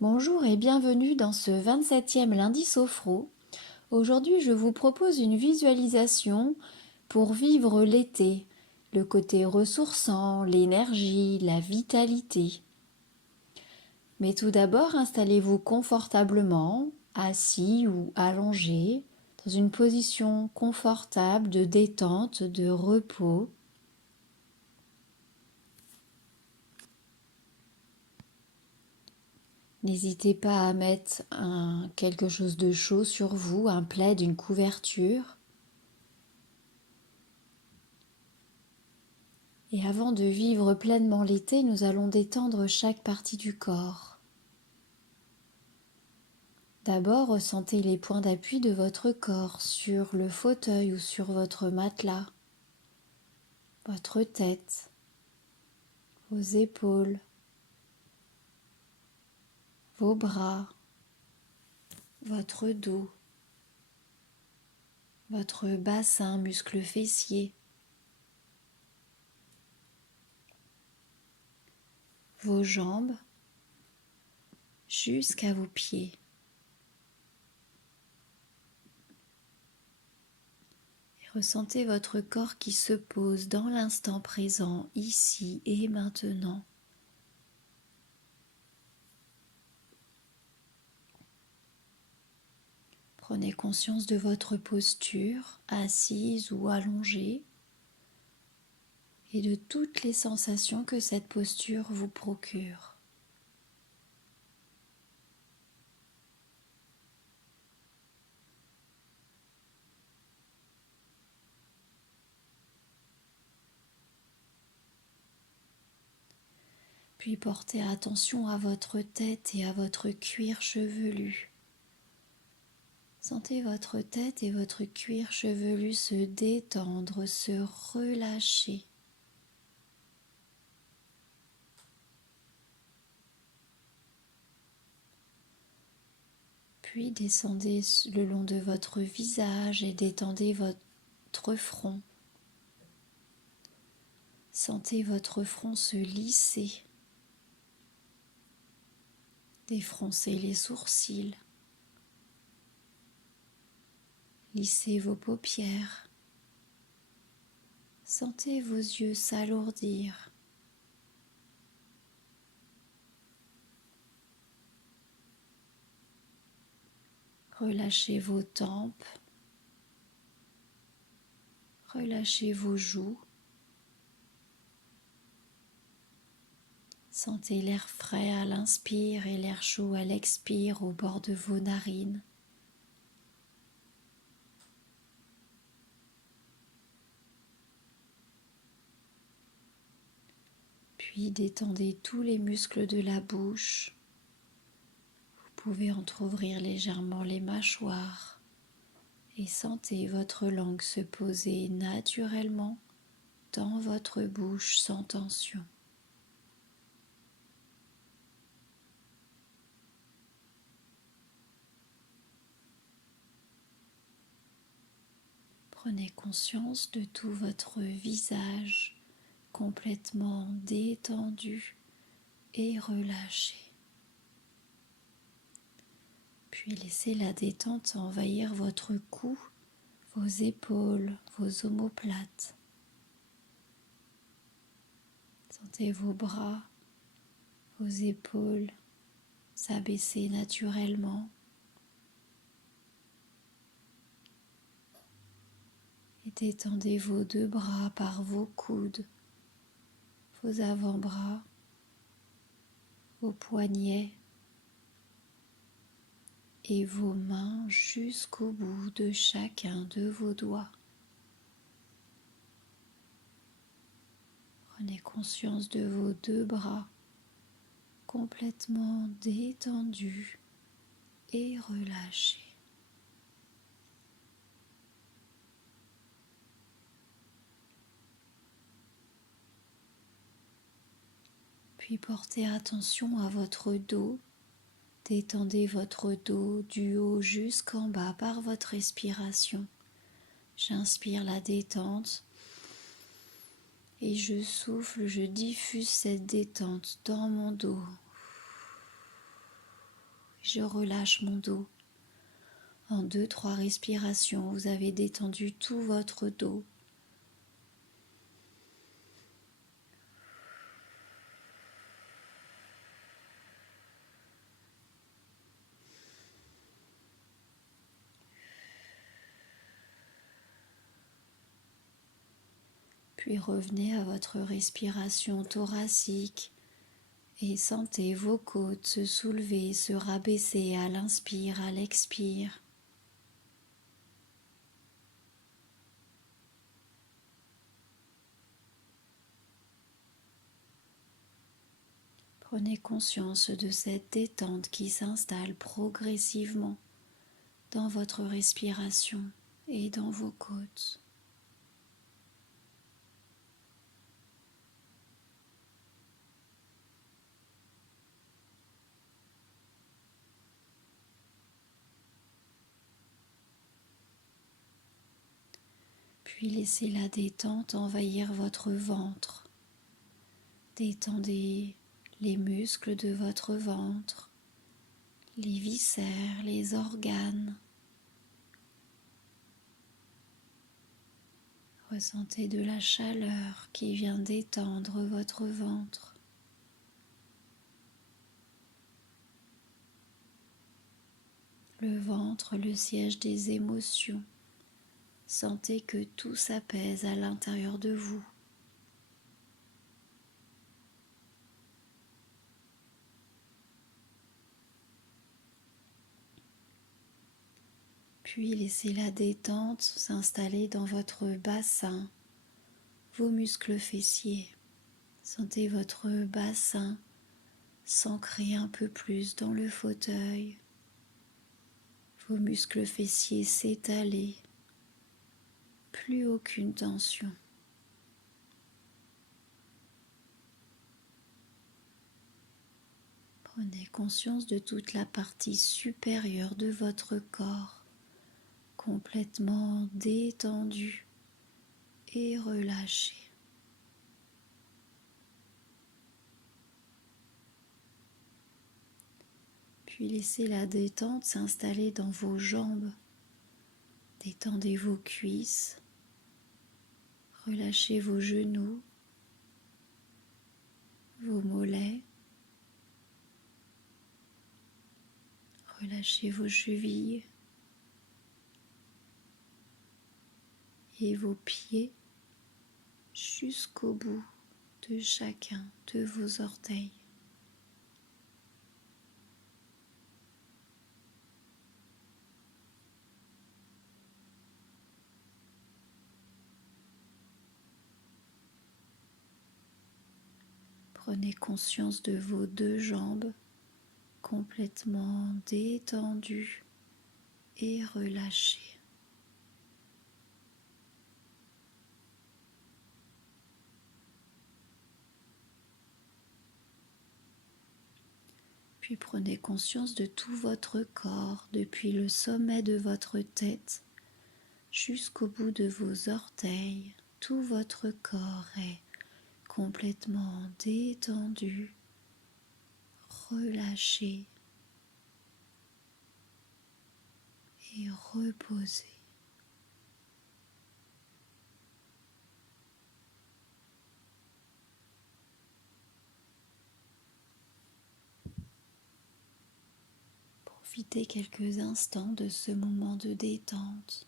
Bonjour et bienvenue dans ce 27e lundi sophro. Aujourd'hui, je vous propose une visualisation pour vivre l'été, le côté ressourçant, l'énergie, la vitalité. Mais tout d'abord, installez-vous confortablement, assis ou allongé, dans une position confortable de détente, de repos. N'hésitez pas à mettre quelque chose de chaud sur vous, un plaid, une couverture. Et avant de vivre pleinement l'été, nous allons détendre chaque partie du corps. D'abord, ressentez les points d'appui de votre corps sur le fauteuil ou sur votre matelas, votre tête, vos épaules, vos bras, votre dos, votre bassin, muscles fessiers, vos jambes jusqu'à vos pieds. Ressentez votre corps qui se pose dans l'instant présent, ici et maintenant. Prenez conscience de votre posture, assise ou allongée, et de toutes les sensations que cette posture vous procure. Puis portez attention à votre tête et à votre cuir chevelu. Sentez votre tête et votre cuir chevelu se détendre, se relâcher. Puis descendez le long de votre visage et détendez votre front. Sentez votre front se lisser. Défroncez les sourcils. Lissez vos paupières. Sentez vos yeux s'alourdir. Relâchez vos tempes. Relâchez vos joues. Sentez l'air frais à l'inspire et l'air chaud à l'expire au bord de vos narines. Puis détendez tous les muscles de la bouche. Vous pouvez entrouvrir légèrement les mâchoires et sentez votre langue se poser naturellement dans votre bouche sans tension. Prenez conscience de tout votre visage complètement détendu et relâché. Puis laissez la détente envahir votre cou, vos épaules, vos omoplates. Sentez vos bras, vos épaules s'abaisser naturellement. Et détendez vos deux bras par vos coudes, vos avant-bras, vos poignets et vos mains jusqu'au bout de chacun de vos doigts. Prenez conscience de vos deux bras complètement détendus et relâchés. Puis portez attention à votre dos. Détendez votre dos du haut jusqu'en bas par votre respiration. J'inspire la détente et je souffle, je diffuse cette détente dans mon dos. Je relâche mon dos. En 2-3 respirations, vous avez détendu tout votre dos. Puis revenez à votre respiration thoracique et sentez vos côtes se soulever, se rabaisser à l'inspire, à l'expire. Prenez conscience de cette détente qui s'installe progressivement dans votre respiration et dans vos côtes. Puis laissez la détente envahir votre ventre. Détendez les muscles de votre ventre, les viscères, les organes. Ressentez de la chaleur qui vient détendre votre ventre. Le ventre, le siège des émotions. Sentez que tout s'apaise à l'intérieur de vous. Puis laissez la détente s'installer dans votre bassin, vos muscles fessiers. Sentez votre bassin s'ancrer un peu plus dans le fauteuil, vos muscles fessiers s'étaler, plus aucune tension. Prenez conscience de toute la partie supérieure de votre corps, complètement détendue et relâchée. Puis laissez la détente s'installer dans vos jambes. Détendez vos cuisses, relâchez vos genoux, vos mollets, relâchez vos chevilles et vos pieds jusqu'au bout de chacun de vos orteils. Prenez conscience de vos deux jambes complètement détendues et relâchées. Puis prenez conscience de tout votre corps, depuis le sommet de votre tête jusqu'au bout de vos orteils. Tout votre corps est complètement détendu, relâché et reposé. Profitez quelques instants de ce moment de détente.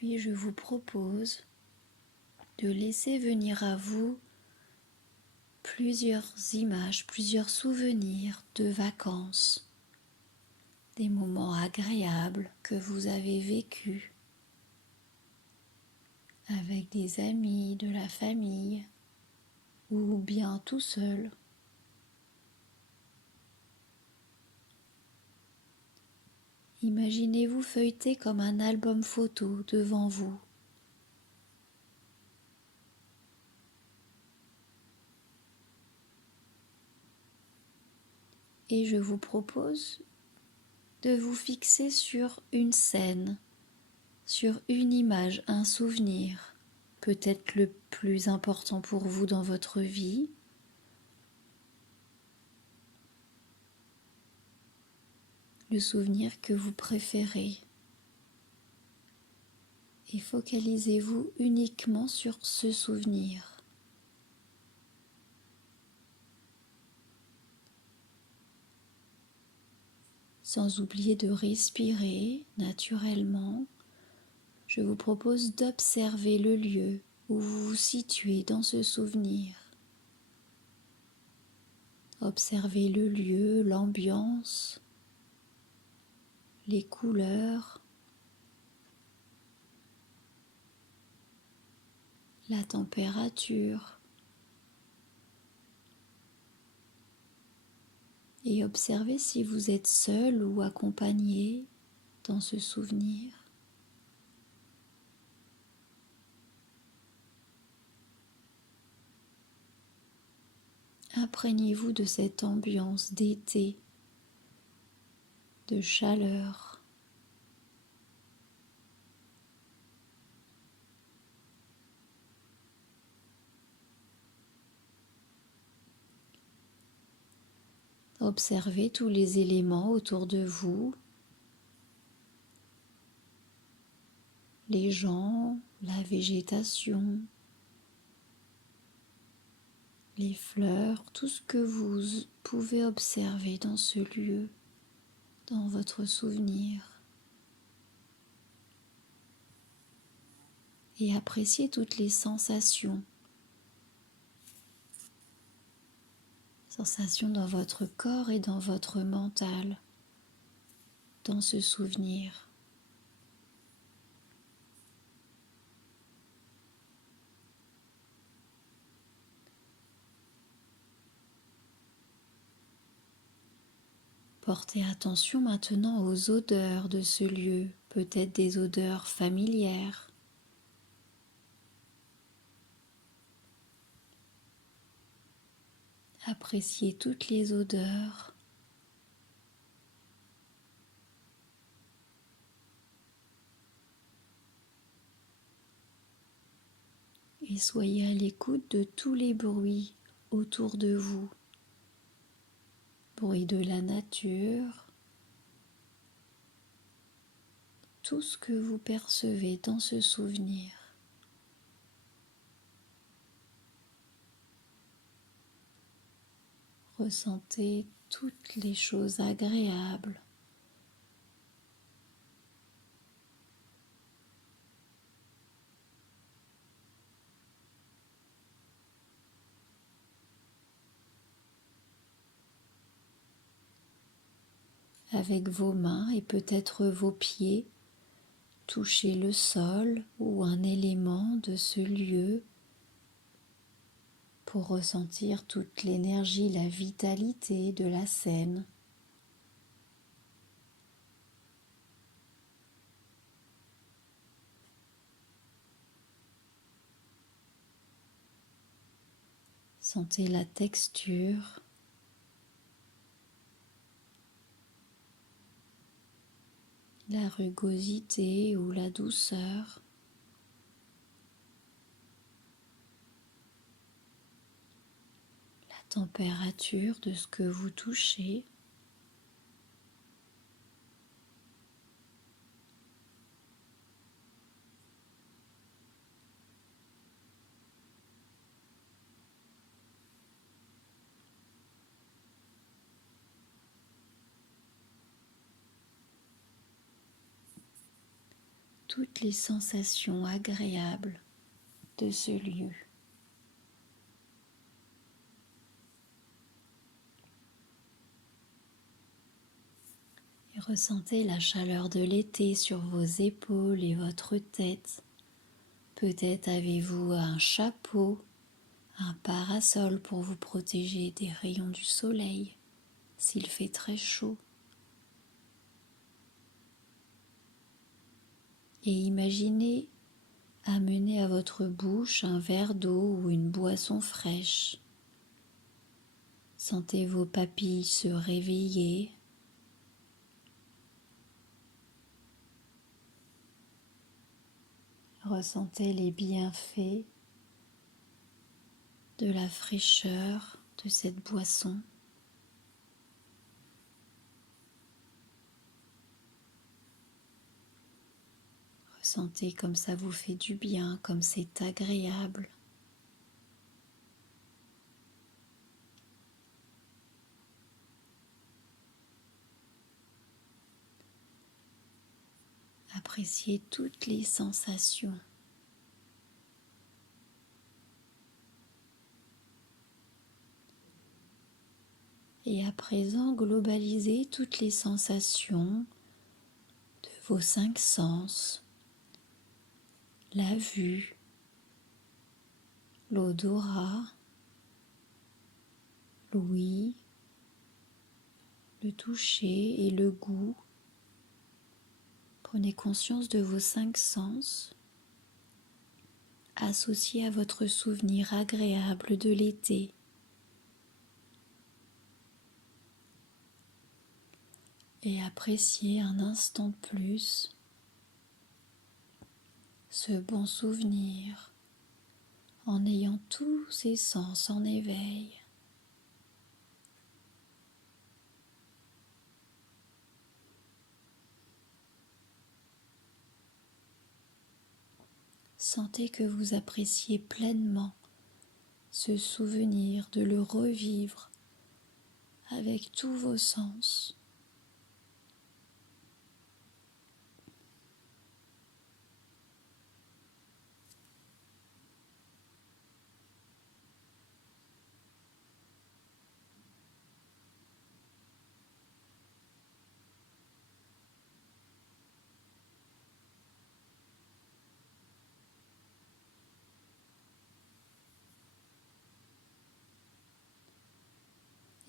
Puis je vous propose de laisser venir à vous plusieurs images, plusieurs souvenirs de vacances, des moments agréables que vous avez vécus avec des amis, de la famille ou bien tout seul. Imaginez-vous feuilleter comme un album photo devant vous. et je vous propose de vous fixer sur une scène, sur une image, un souvenir, peut-être le plus important pour vous dans votre vie, le souvenir que vous préférez. Et focalisez-vous uniquement sur ce souvenir. Sans oublier de respirer naturellement, je vous propose d'observer le lieu où vous vous situez dans ce souvenir. Observez le lieu, l'ambiance, les couleurs, la température. Et observez si vous êtes seul ou accompagné dans ce souvenir. Imprégnez-vous de cette ambiance d'été, de chaleur. Observez tous les éléments autour de vous, les gens, la végétation, les fleurs, tout ce que vous pouvez observer dans ce lieu, dans votre souvenir. Et appréciez toutes les sensations. Sensations dans votre corps et dans votre mental, dans ce souvenir. Portez attention maintenant aux odeurs de ce lieu, peut-être des odeurs familières. Appréciez toutes les odeurs. Et soyez à l'écoute de tous les bruits autour de vous. Bruit de la nature, tout ce que vous percevez dans ce souvenir. Ressentez toutes les choses agréables. Avec vos mains et peut-être vos pieds, touchez le sol ou un élément de ce lieu pour ressentir toute l'énergie, la vitalité de la scène. Sentez la texture, la rugosité ou la douceur. La température de ce que vous touchez. Toutes les sensations agréables de ce lieu. Et ressentez la chaleur de l'été sur vos épaules et votre tête. Peut-être avez-vous un chapeau, un parasol pour vous protéger des rayons du soleil s'il fait très chaud. Et imaginez amener à votre bouche un verre d'eau ou une boisson fraîche. Sentez vos papilles se réveiller. Ressentez les bienfaits de la fraîcheur de cette boisson. Ressentez comme ça vous fait du bien, comme c'est agréable. Appréciez toutes les sensations. Et à présent, globalisez toutes les sensations de vos 5 sens. La vue, l'odorat, l'ouïe, le toucher et le goût. Prenez conscience de vos 5 sens associés à votre souvenir agréable de l'été. Et appréciez un instant de plus ce bon souvenir en ayant tous ces sens en éveil. Sentez que vous appréciez pleinement ce souvenir, de le revivre avec tous vos sens.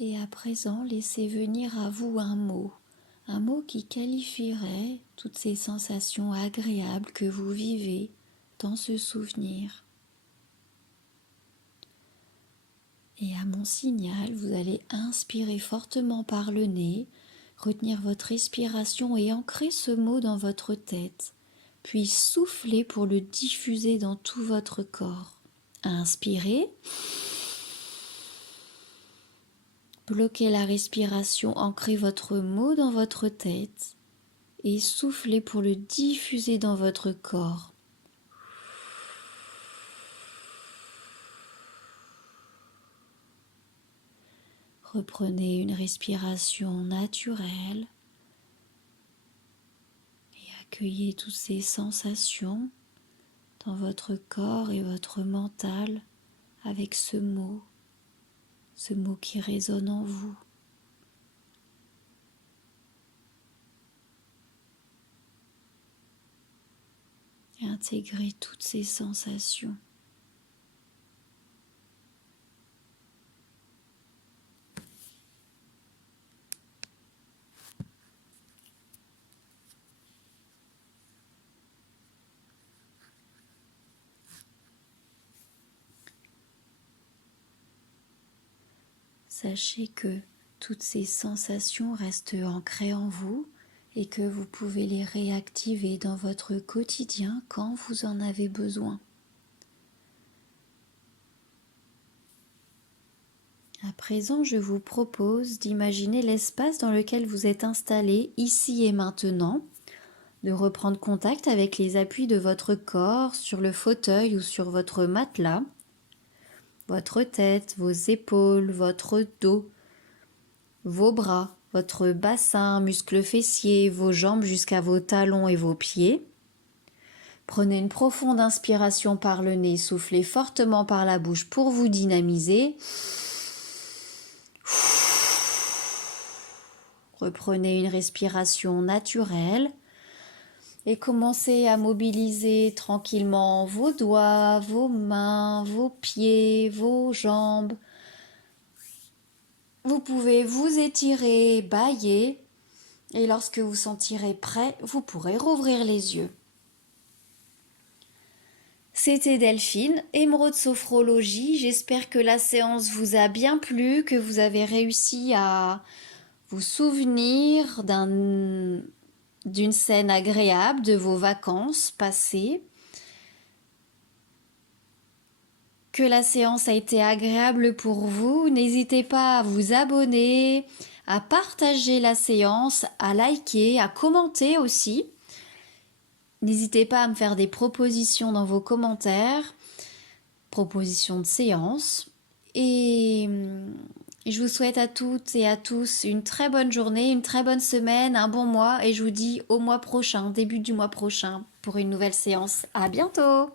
Et à présent, laissez venir à vous un mot qui qualifierait toutes ces sensations agréables que vous vivez dans ce souvenir. Et à mon signal, vous allez inspirer fortement par le nez, retenir votre respiration et ancrer ce mot dans votre tête, puis souffler pour le diffuser dans tout votre corps. Inspirez. Bloquez la respiration, ancrez votre mot dans votre tête et soufflez pour le diffuser dans votre corps. Reprenez une respiration naturelle et accueillez toutes ces sensations dans votre corps et votre mental avec ce mot qui résonne en vous. Et intégrez toutes ces sensations. Sachez que toutes ces sensations restent ancrées en vous et que vous pouvez les réactiver dans votre quotidien quand vous en avez besoin. À présent, je vous propose d'imaginer l'espace dans lequel vous êtes installé ici et maintenant, de reprendre contact avec les appuis de votre corps sur le fauteuil ou sur votre matelas, votre tête, vos épaules, votre dos, vos bras, votre bassin, muscles fessiers, vos jambes jusqu'à vos talons et vos pieds. Prenez une profonde inspiration par le nez, soufflez fortement par la bouche pour vous dynamiser. Reprenez une respiration naturelle et commencez à mobiliser tranquillement vos doigts, vos mains, vos pieds, vos jambes. Vous pouvez vous étirer, bâiller et lorsque vous sentirez prêt, vous pourrez rouvrir les yeux. C'était Delphine, Émeraude Sophrologie. J'espère que la séance vous a bien plu, que vous avez réussi à vous souvenir d'une scène agréable de vos vacances passées, que la séance a été agréable pour vous. N'hésitez pas à vous abonner, à partager la séance, à liker, à commenter aussi. N'hésitez pas à me faire des propositions dans vos commentaires, propositions de séance. Et je vous souhaite à toutes et à tous une très bonne journée, une très bonne semaine, un bon mois. Et je vous dis au mois prochain, début du mois prochain, pour une nouvelle séance. À bientôt!